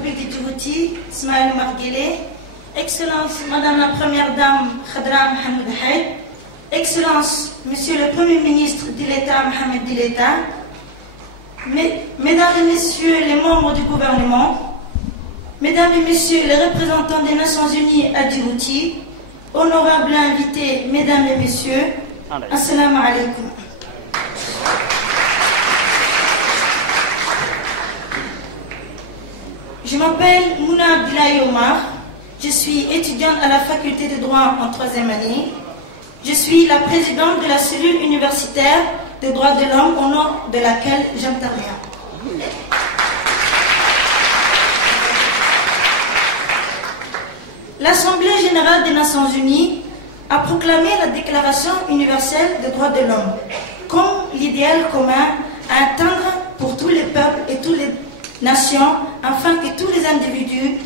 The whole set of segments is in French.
République de Djibouti, Ismaël Omar Guelleh, Excellence Madame la Première Dame Khadra Mohamed Haïd, Excellence Monsieur le Premier ministre de l'État Mohamed Dileta, Mesdames et Messieurs les membres du gouvernement, Mesdames et Messieurs les représentants des Nations Unies à Djibouti, honorables invités, Mesdames et Messieurs, Assalamu alaikum. Je m'appelle Mouna Abdoulaye Omar, je suis étudiante à la faculté de droit en 3e année. Je suis la présidente de la cellule universitaire des droits de l'homme au nom de laquelle j'interviens. L'Assemblée générale des Nations unies a proclamé la Déclaration universelle des droits de l'homme comme l'idéal commun à atteindre pour tous les peuples et toutes les nations, afin que tous les individus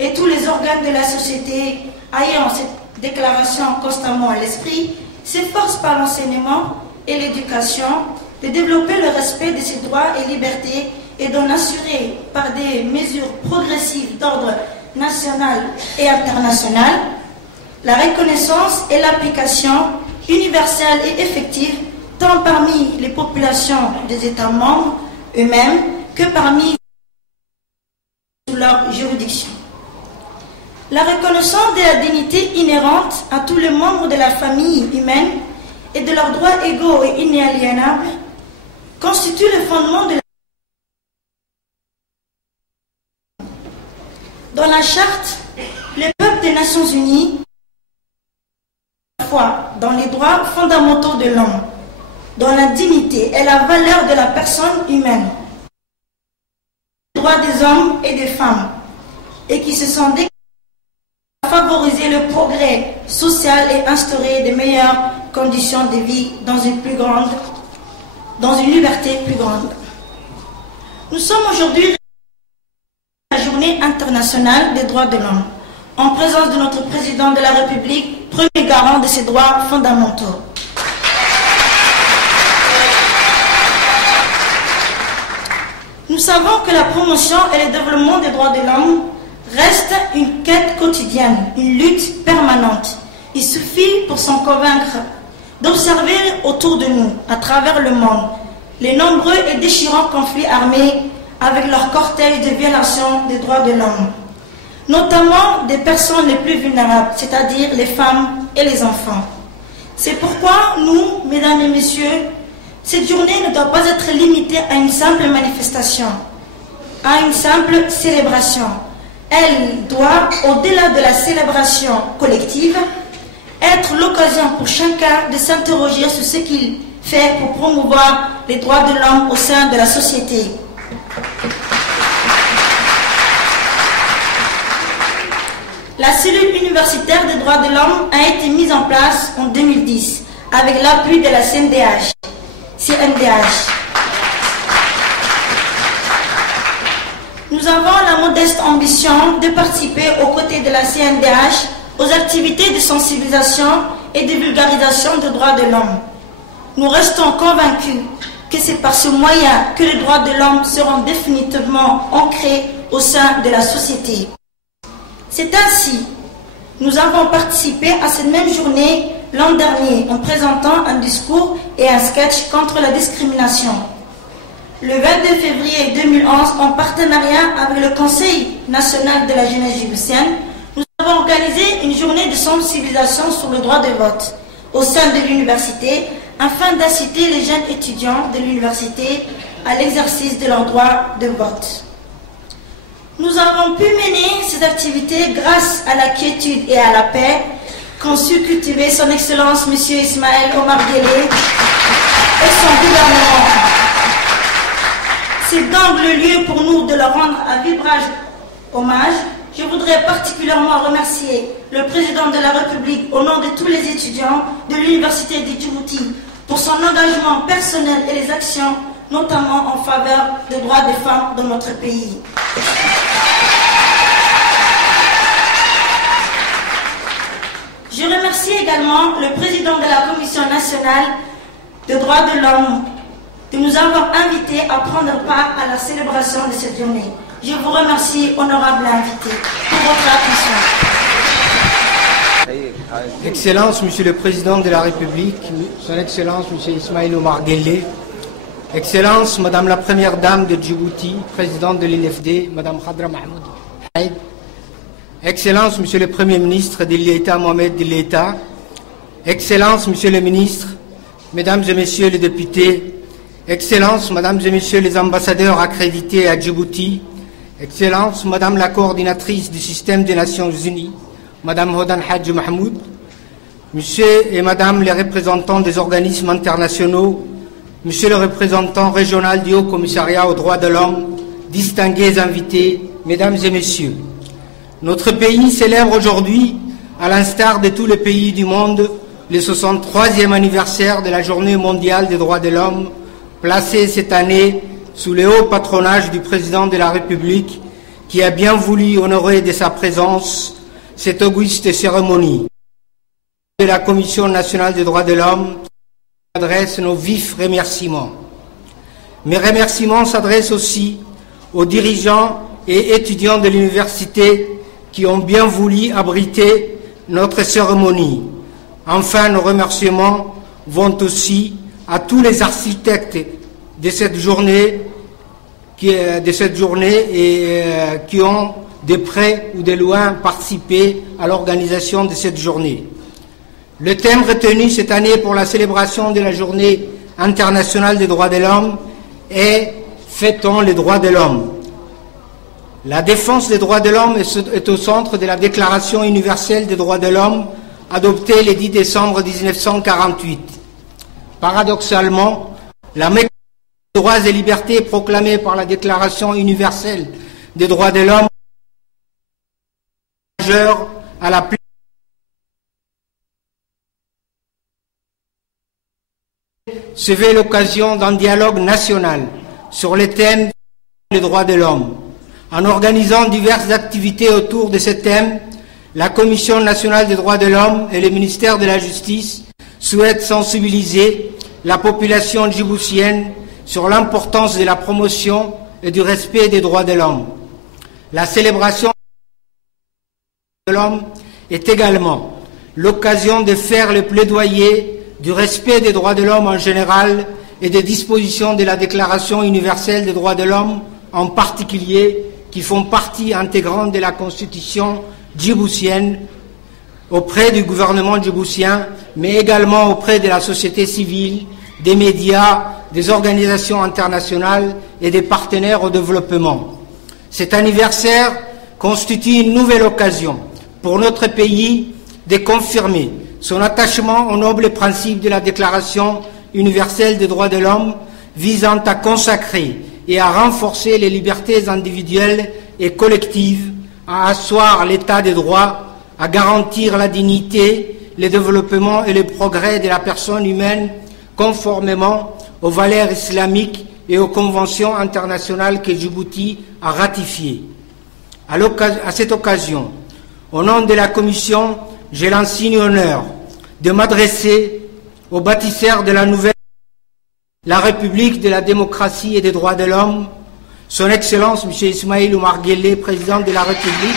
et tous les organes de la société ayant cette déclaration constamment à l'esprit s'efforcent par l'enseignement et l'éducation de développer le respect de ces droits et libertés et d'en assurer par des mesures progressives d'ordre national et international la reconnaissance et l'application universelle et effective tant parmi les populations des États membres eux-mêmes que parmi leur juridiction. La reconnaissance de la dignité inhérente à tous les membres de la famille humaine et de leurs droits égaux et inaliénables constitue le fondement de la... Dans la charte, les peuples des Nations Unies, à la fois dans les droits fondamentaux de l'homme, dans la dignité et la valeur de la personne humaine, droits des hommes et des femmes, et qui se sont déclarés à favoriser le progrès social et instaurer de meilleures conditions de vie dans une liberté plus grande. Nous sommes aujourd'hui à la Journée internationale des droits de l'homme, en présence de notre président de la République, premier garant de ces droits fondamentaux. Nous savons que la promotion et le développement des droits de l'homme restent une quête quotidienne, une lutte permanente. Il suffit pour s'en convaincre d'observer autour de nous, à travers le monde, les nombreux et déchirants conflits armés avec leur cortège de violations des droits de l'homme, notamment des personnes les plus vulnérables, c'est-à-dire les femmes et les enfants. C'est pourquoi nous, mesdames et messieurs, cette journée ne doit pas être limitée à une simple manifestation, à une simple célébration. Elle doit, au-delà de la célébration collective, être l'occasion pour chacun de s'interroger sur ce qu'il fait pour promouvoir les droits de l'homme au sein de la société. La cellule universitaire des droits de l'homme a été mise en place en 2010 avec l'appui de la CNDH. Nous avons la modeste ambition de participer aux côtés de la CNDH aux activités de sensibilisation et de vulgarisation des droits de l'homme. Nous restons convaincus que c'est par ce moyen que les droits de l'homme seront définitivement ancrés au sein de la société. C'est ainsi, nous avons participé à cette même journée l'an dernier en présentant un discours et un sketch contre la discrimination. Le 22 février 2011, en partenariat avec le Conseil national de la jeunesse djiboutienne, nous avons organisé une journée de sensibilisation sur le droit de vote au sein de l'université afin d'inciter les jeunes étudiants de l'université à l'exercice de leur droit de vote. Nous avons pu mener ces activités grâce à la quiétude et à la paix qu'ont su cultiver son Excellence M. Ismaël Omar Guelleh et son gouvernement. C'est donc le lieu pour nous de leur rendre un vibrant hommage. Je voudrais particulièrement remercier le président de la République au nom de tous les étudiants de l'Université de Djibouti pour son engagement personnel et les actions, notamment en faveur des droits des femmes dans notre pays. Je remercie également le président de la Commission nationale des droits de l'homme de nous avoir invités à prendre part à la célébration de cette journée. Je vous remercie, honorable invité, pour votre attention. Excellence, Monsieur le Président de la République, Son Excellence, Monsieur Ismaïl Omar Guelleh, Excellence, Madame la Première Dame de Djibouti, Présidente de l'INFD, Madame Khadra Mahmoud Haïd, Excellence, Monsieur le Premier ministre de l'État, Mohamed Dilleta, Excellence, Monsieur le Ministre, Mesdames et Messieurs les députés, Excellence, Mesdames et Messieurs les ambassadeurs accrédités à Djibouti, Excellence, Madame la coordinatrice du système des Nations Unies, Madame Hodan Hadj Mahmoud, Monsieur et Madame les représentants des organismes internationaux, Monsieur le représentant régional du Haut Commissariat aux droits de l'homme, distingués invités, Mesdames et Messieurs, notre pays célèbre aujourd'hui, à l'instar de tous les pays du monde, le 63e anniversaire de la Journée mondiale des droits de l'homme, placée cette année sous le haut patronage du Président de la République, qui a bien voulu honorer de sa présence cette auguste cérémonie. De la Commission nationale des droits de l'homme adresse nos vifs remerciements. Mes remerciements s'adressent aussi aux dirigeants et étudiants de l'université qui ont bien voulu abriter notre cérémonie. Enfin, nos remerciements vont aussi à tous les architectes de cette journée, qui ont de près ou de loin participé à l'organisation de cette journée. Le thème retenu cette année pour la célébration de la Journée internationale des droits de l'homme est « Fêtons les droits de l'homme ». La défense des droits de l'homme est au centre de la Déclaration universelle des droits de l'homme adoptée le 10 décembre 1948. Paradoxalement, la méconnaissance des droits et libertés proclamée par la Déclaration universelle des droits de l'homme est majeure à la se fait l'occasion d'un dialogue national sur les thèmes des droits de l'homme. En organisant diverses activités autour de ce thème, la Commission nationale des droits de l'homme et le ministère de la Justice souhaitent sensibiliser la population djiboutienne sur l'importance de la promotion et du respect des droits de l'homme. La célébration des droits de l'homme est également l'occasion de faire le plaidoyer du respect des droits de l'homme en général et des dispositions de la Déclaration universelle des droits de l'homme en particulier, qui font partie intégrante de la Constitution djiboutienne auprès du gouvernement djiboutien, mais également auprès de la société civile, des médias, des organisations internationales et des partenaires au développement. Cet anniversaire constitue une nouvelle occasion pour notre pays de confirmer son attachement aux nobles principes de la Déclaration universelle des droits de l'homme visant à consacrer et à renforcer les libertés individuelles et collectives, à asseoir l'état des droits, à garantir la dignité, le développement et le progrès de la personne humaine conformément aux valeurs islamiques et aux conventions internationales que Djibouti a ratifiées. À cette occasion, au nom de la Commission, j'ai l'insigne honneur de m'adresser aux bâtisseurs de la nouvelle la République de la démocratie et des droits de l'homme, Son Excellence M. Ismaïl Omar Guelleh, Président de la République,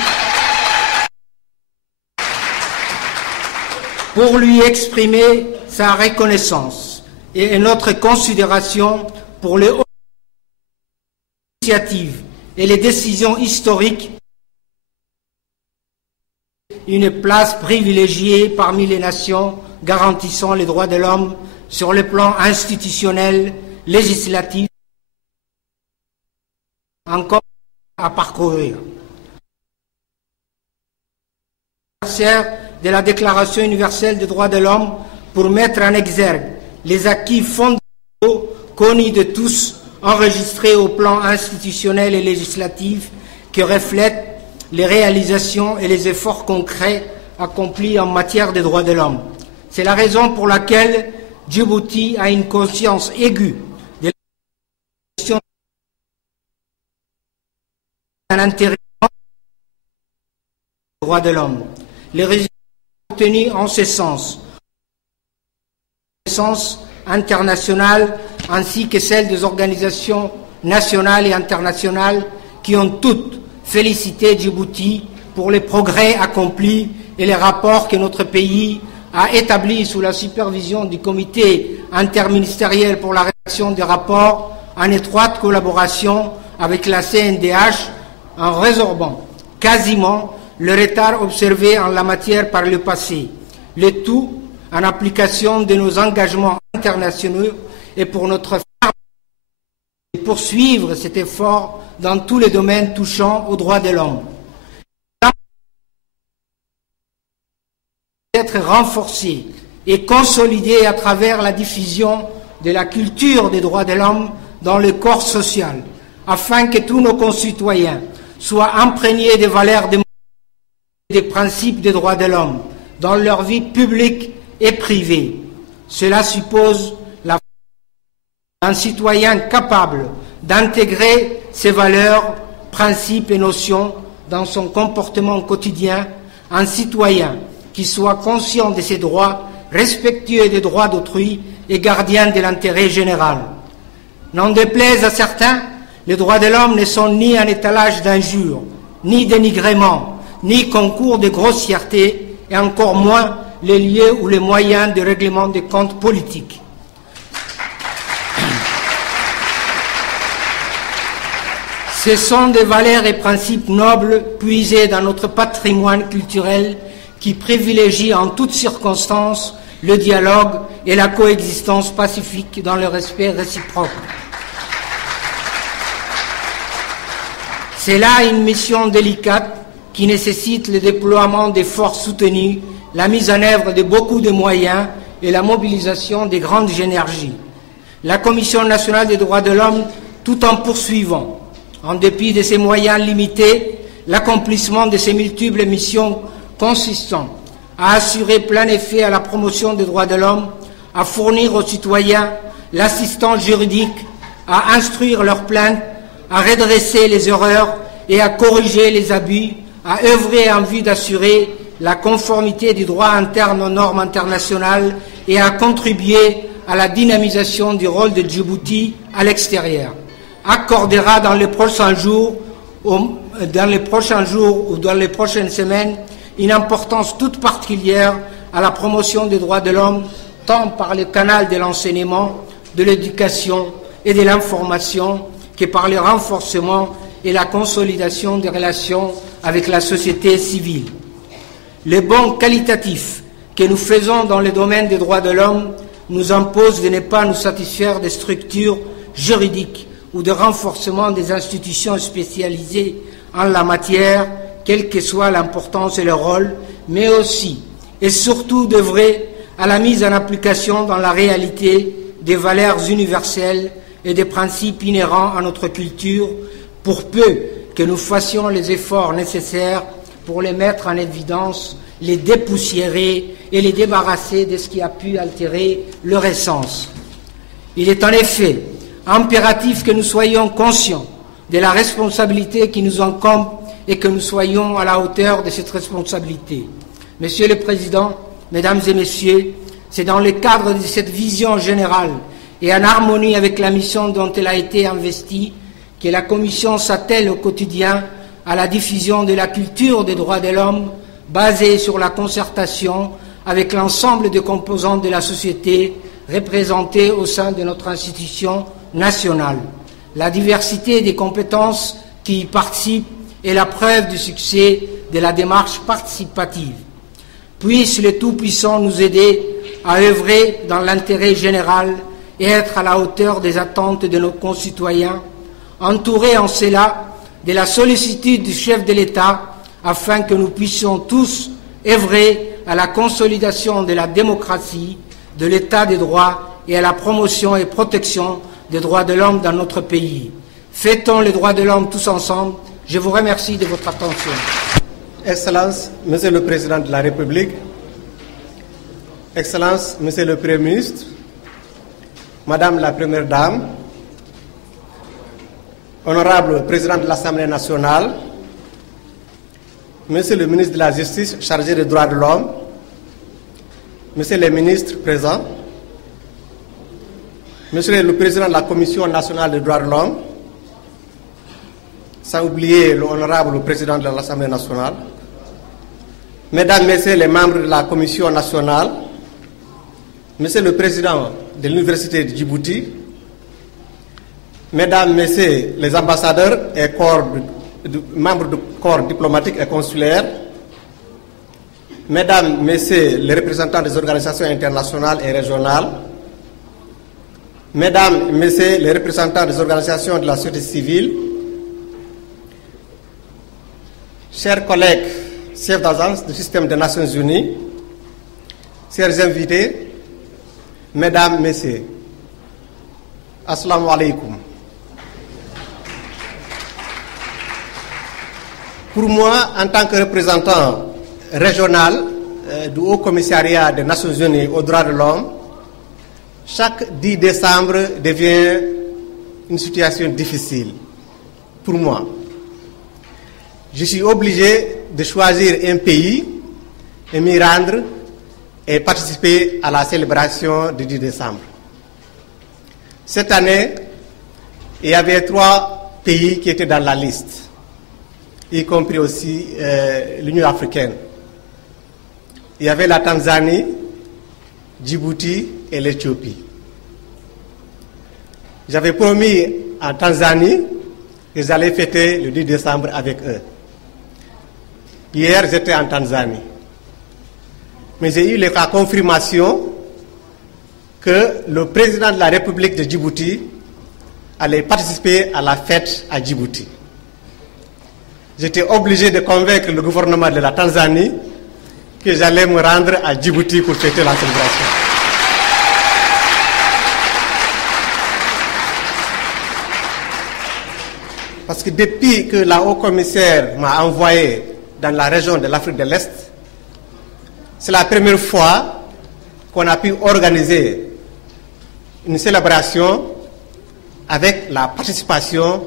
pour lui exprimer sa reconnaissance et notre considération pour les initiatives et les décisions historiques, une place privilégiée parmi les nations garantissant les droits de l'homme sur le plan institutionnel, législatif, encore à parcourir. De la Déclaration universelle des droits de l'homme pour mettre en exergue les acquis fondamentaux connus de tous, enregistrés au plan institutionnel et législatif, qui reflètent les réalisations et les efforts concrets accomplis en matière de droits de l'homme. C'est la raison pour laquelle Djibouti a une conscience aiguë de la question d'un intérêt des droits de l'homme. Les résultats obtenus en ce sens internationale ainsi que celles des organisations nationales et internationales qui ont toutes félicité Djibouti pour les progrès accomplis et les rapports que notre pays a établis sous la supervision du comité interministériel pour la rédaction des rapports en étroite collaboration avec la CNDH en résorbant quasiment le retard observé en la matière par le passé, le tout en application de nos engagements internationaux et pour notre poursuivre cet effort dans tous les domaines touchant aux droits de l'homme. Être renforcé et consolidé à travers la diffusion de la culture des droits de l'homme dans le corps social, afin que tous nos concitoyens soient imprégnés des valeurs démocratiques et des principes des droits de l'homme dans leur vie publique et privée. Cela suppose un citoyen capable d'intégrer ces valeurs, principes et notions dans son comportement quotidien, un citoyen qui soit conscient de ses droits, respectueux des droits d'autrui et gardien de l'intérêt général. N'en déplaise à certains, les droits de l'homme ne sont ni un étalage d'injures, ni dénigrement, ni concours de grossièreté, et encore moins les lieux ou les moyens de règlement des comptes politiques. Ce sont des valeurs et principes nobles puisés dans notre patrimoine culturel qui privilégient en toutes circonstances le dialogue et la coexistence pacifique dans le respect réciproque. C'est là une mission délicate qui nécessite le déploiement d'efforts soutenus, la mise en œuvre de beaucoup de moyens et la mobilisation des grandes énergies. La Commission nationale des droits de l'homme, tout en poursuivant, en dépit de ses moyens limités, l'accomplissement de ses multiples missions consistant à assurer plein effet à la promotion des droits de l'homme, à fournir aux citoyens l'assistance juridique, à instruire leurs plaintes, à redresser les erreurs et à corriger les abus, à œuvrer en vue d'assurer la conformité du droit interne aux normes internationales et à contribuer à la dynamisation du rôle de Djibouti à l'extérieur, accordera dans les prochains jours ou dans les prochaines semaines une importance toute particulière à la promotion des droits de l'homme, tant par le canal de l'enseignement, de l'éducation et de l'information que par le renforcement et la consolidation des relations avec la société civile. Les bons qualitatifs que nous faisons dans le domaine des droits de l'homme nous imposent de ne pas nous satisfaire des structures juridiques ou de renforcement des institutions spécialisées en la matière, quelle que soit l'importance et le rôle, mais aussi et surtout d'œuvrer à la mise en application dans la réalité des valeurs universelles et des principes inhérents à notre culture, pour peu que nous fassions les efforts nécessaires pour les mettre en évidence, les dépoussiérer et les débarrasser de ce qui a pu altérer leur essence. Il est en effet impératif que nous soyons conscients de la responsabilité qui nous incombe et que nous soyons à la hauteur de cette responsabilité. Monsieur le Président, Mesdames et Messieurs, c'est dans le cadre de cette vision générale et en harmonie avec la mission dont elle a été investie que la Commission s'attelle au quotidien à la diffusion de la culture des droits de l'homme basée sur la concertation avec l'ensemble des composantes de la société représentées au sein de notre institution nationale. La diversité des compétences qui y participent est la preuve du succès de la démarche participative. Puisse le Tout-Puissant nous aider à œuvrer dans l'intérêt général et être à la hauteur des attentes de nos concitoyens, entourés en cela de la sollicitude du chef de l'État, afin que nous puissions tous œuvrer à la consolidation de la démocratie, de l'État des droits et à la promotion et protection des droits de l'homme dans notre pays. Fêtons les droits de l'homme tous ensemble. Je vous remercie de votre attention. Excellence, Monsieur le Président de la République, Excellence, Monsieur le Premier ministre, Madame la Première Dame, Honorable Président de l'Assemblée nationale, Monsieur le ministre de la Justice chargé des droits de l'homme, Monsieur les ministres présents, Monsieur le Président de la Commission nationale des droits de l'homme, sans oublier l'honorable président de l'Assemblée nationale, Mesdames, Messieurs les membres de la Commission nationale, Monsieur le Président de l'Université de Djibouti, Mesdames, Messieurs les ambassadeurs et membres du corps diplomatique et consulaire, Mesdames, Messieurs les représentants des organisations internationales et régionales, Mesdames, Messieurs les représentants des organisations de la société civile, chers collègues, chefs d'agence du système des Nations Unies, chers invités, Mesdames, Messieurs, Assalamu alaikum. Pour moi, en tant que représentant régional du Haut Commissariat des Nations Unies aux droits de l'homme, chaque 10 décembre devient une situation difficile pour moi. Je suis obligé de choisir un pays et m'y rendre et participer à la célébration du 10 décembre. Cette année, il y avait 3 pays qui étaient dans la liste, y compris aussi l'Union africaine. Il y avait la Tanzanie, Djibouti et l'Éthiopie. J'avais promis en Tanzanie que j'allais fêter le 10 décembre avec eux. Hier, j'étais en Tanzanie. Mais j'ai eu la confirmation que le président de la République de Djibouti allait participer à la fête à Djibouti. J'étais obligé de convaincre le gouvernement de la Tanzanie que j'allais me rendre à Djibouti pour fêter la célébration. Parce que depuis que la haut-commissaire m'a envoyé dans la région de l'Afrique de l'Est, c'est la première fois qu'on a pu organiser une célébration avec la participation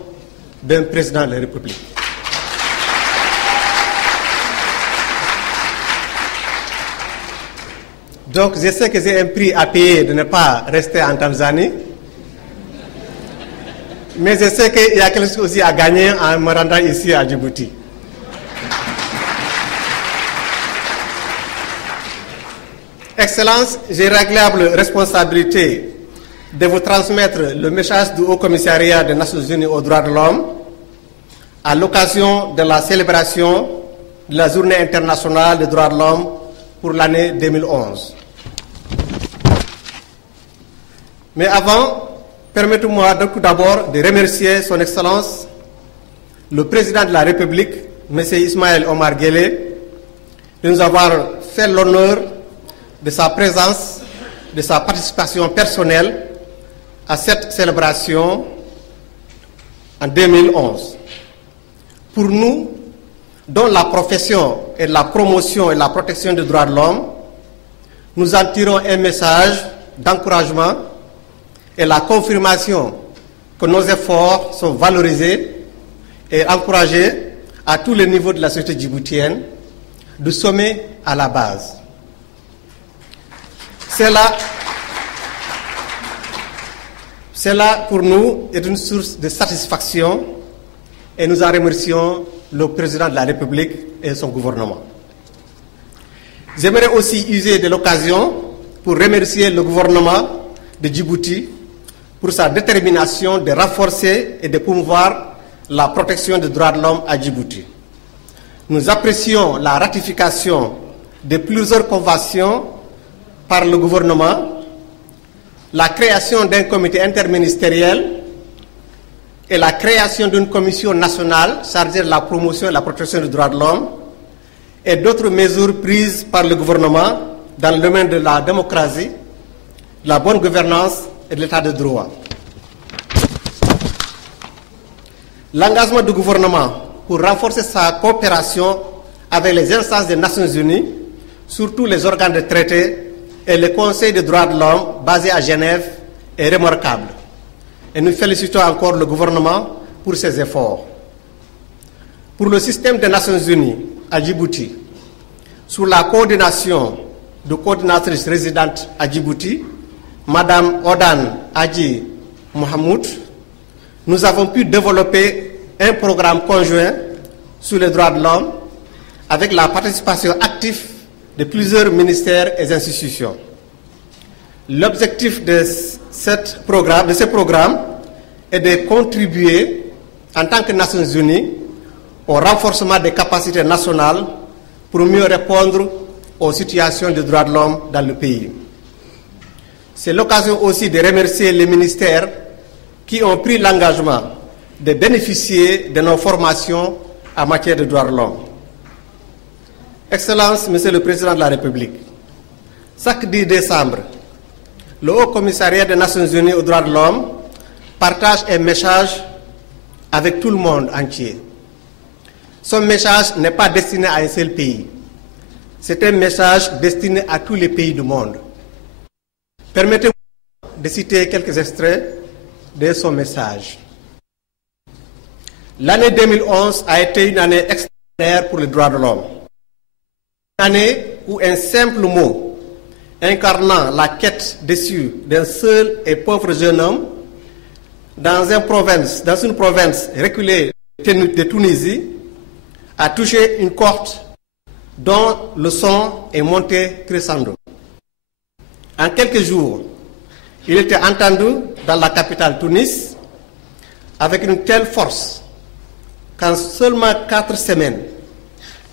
d'un président de la République. Donc, je sais que j'ai un prix à payer de ne pas rester en Tanzanie, mais je sais qu'il y a quelque chose aussi à gagner en me rendant ici à Djibouti. Excellence, j'ai l'agréable responsabilité de vous transmettre le message du Haut Commissariat des Nations Unies aux droits de l'homme à l'occasion de la célébration de la Journée internationale des droits de l'homme pour l'année 2011. Mais avant, permettez-moi tout d'abord de remercier son Excellence, le Président de la République, M. Ismaël Omar Guelleh, de nous avoir fait l'honneur de sa présence, de sa participation personnelle à cette célébration en 2011. Pour nous, dont la profession est la promotion et la protection des droits de l'homme, nous en tirons un message d'encouragement et la confirmation que nos efforts sont valorisés et encouragés à tous les niveaux de la société djiboutienne, du sommet à la base. Cela, pour nous, est une source de satisfaction et nous en remercions le Président de la République et son gouvernement. J'aimerais aussi user de l'occasion pour remercier le gouvernement de Djibouti pour sa détermination de renforcer et de promouvoir la protection des droits de l'homme à Djibouti. Nous apprécions la ratification de plusieurs conventions par le gouvernement, la création d'un comité interministériel et la création d'une commission nationale chargée de la promotion et la protection des droits de l'homme et d'autres mesures prises par le gouvernement dans le domaine de la démocratie, de la bonne gouvernance et de l'état de droit. L'engagement du gouvernement pour renforcer sa coopération avec les instances des Nations Unies, surtout les organes de traité et le Conseil des droits de l'homme basé à Genève est remarquable. Et nous félicitons encore le gouvernement pour ses efforts. Pour le système des Nations Unies à Djibouti, sous la coordination de coordinatrice résidente à Djibouti, Madame Odan Hadji Mohamoud, nous avons pu développer un programme conjoint sur les droits de l'homme avec la participation active de plusieurs ministères et institutions. L'objectif de ce programme est de contribuer en tant que Nations Unies au renforcement des capacités nationales pour mieux répondre aux situations des droits de l'homme dans le pays. C'est l'occasion aussi de remercier les ministères qui ont pris l'engagement de bénéficier de nos formations en matière de droits de l'homme. Excellence, Monsieur le Président de la République, chaque 10 décembre, le Haut Commissariat des Nations Unies aux droits de l'homme partage un message avec tout le monde entier. Son message n'est pas destiné à un seul pays. C'est un message destiné à tous les pays du monde. Permettez-moi de citer quelques extraits de son message. L'année 2011 a été une année extraordinaire pour les droits de l'homme. Une année où un simple mot, incarnant la quête déçue d'un seul et pauvre jeune homme, dans une province reculée de Tunisie, a touché une corde dont le son est monté crescendo. En quelques jours, il était entendu dans la capitale Tunis avec une telle force qu'en seulement 4 semaines,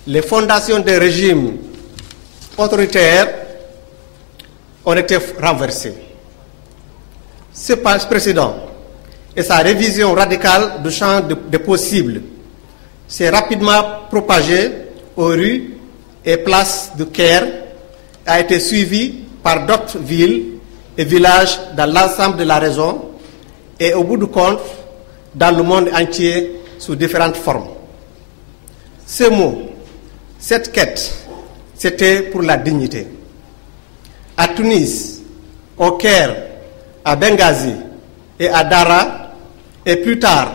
les fondations des régimes autoritaires ont été renversées. Ce précédent et sa révision radicale du champ des possibles s'est rapidement propagé aux rues et places de Caire, a été suivi par d'autres villes et villages dans l'ensemble de la région et au bout du compte dans le monde entier sous différentes formes. Ce mot, cette quête, c'était pour la dignité. À Tunis, au Caire, à Benghazi et à Dara, et plus tard,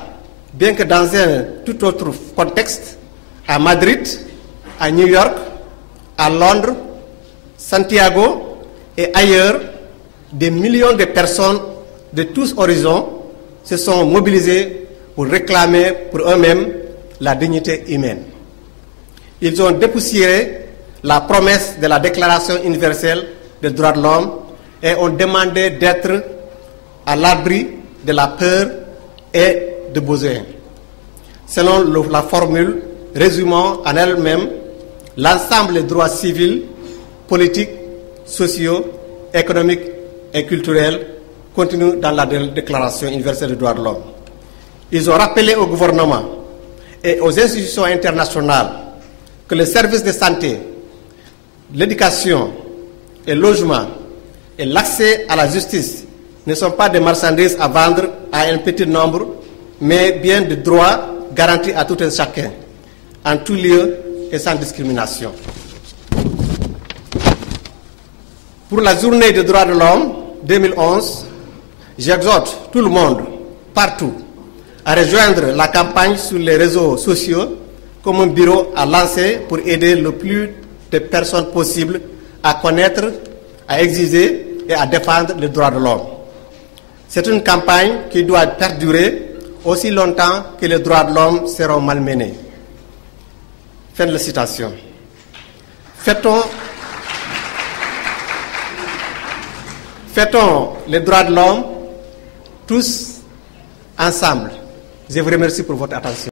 bien que dans un tout autre contexte, à Madrid, à New York, à Londres, Santiago et ailleurs, des millions de personnes de tous horizons se sont mobilisées pour réclamer pour eux-mêmes la dignité humaine. Ils ont dépoussiéré la promesse de la Déclaration universelle des droits de l'homme et ont demandé d'être à l'abri de la peur et de besoin. Selon la formule résumant en elle-même l'ensemble des droits civils, politiques, sociaux, économiques et culturels contenus dans la Déclaration universelle des droits de l'homme. Ils ont rappelé au gouvernement et aux institutions internationales que les services de santé, l'éducation et le logement et l'accès à la justice ne sont pas des marchandises à vendre à un petit nombre, mais bien des droits garantis à tout un chacun, en tout lieu et sans discrimination. Pour la journée des droits de l'homme 2011, j'exhorte tout le monde, partout, à rejoindre la campagne sur les réseaux sociaux comme un bureau à lancer pour aider le plus de personnes possible à connaître, à exiger et à défendre les droits de l'homme. C'est une campagne qui doit perdurer aussi longtemps que les droits de l'homme seront malmenés. Fin de la citation. Fêtons les droits de l'homme tous ensemble. Je vous remercie pour votre attention.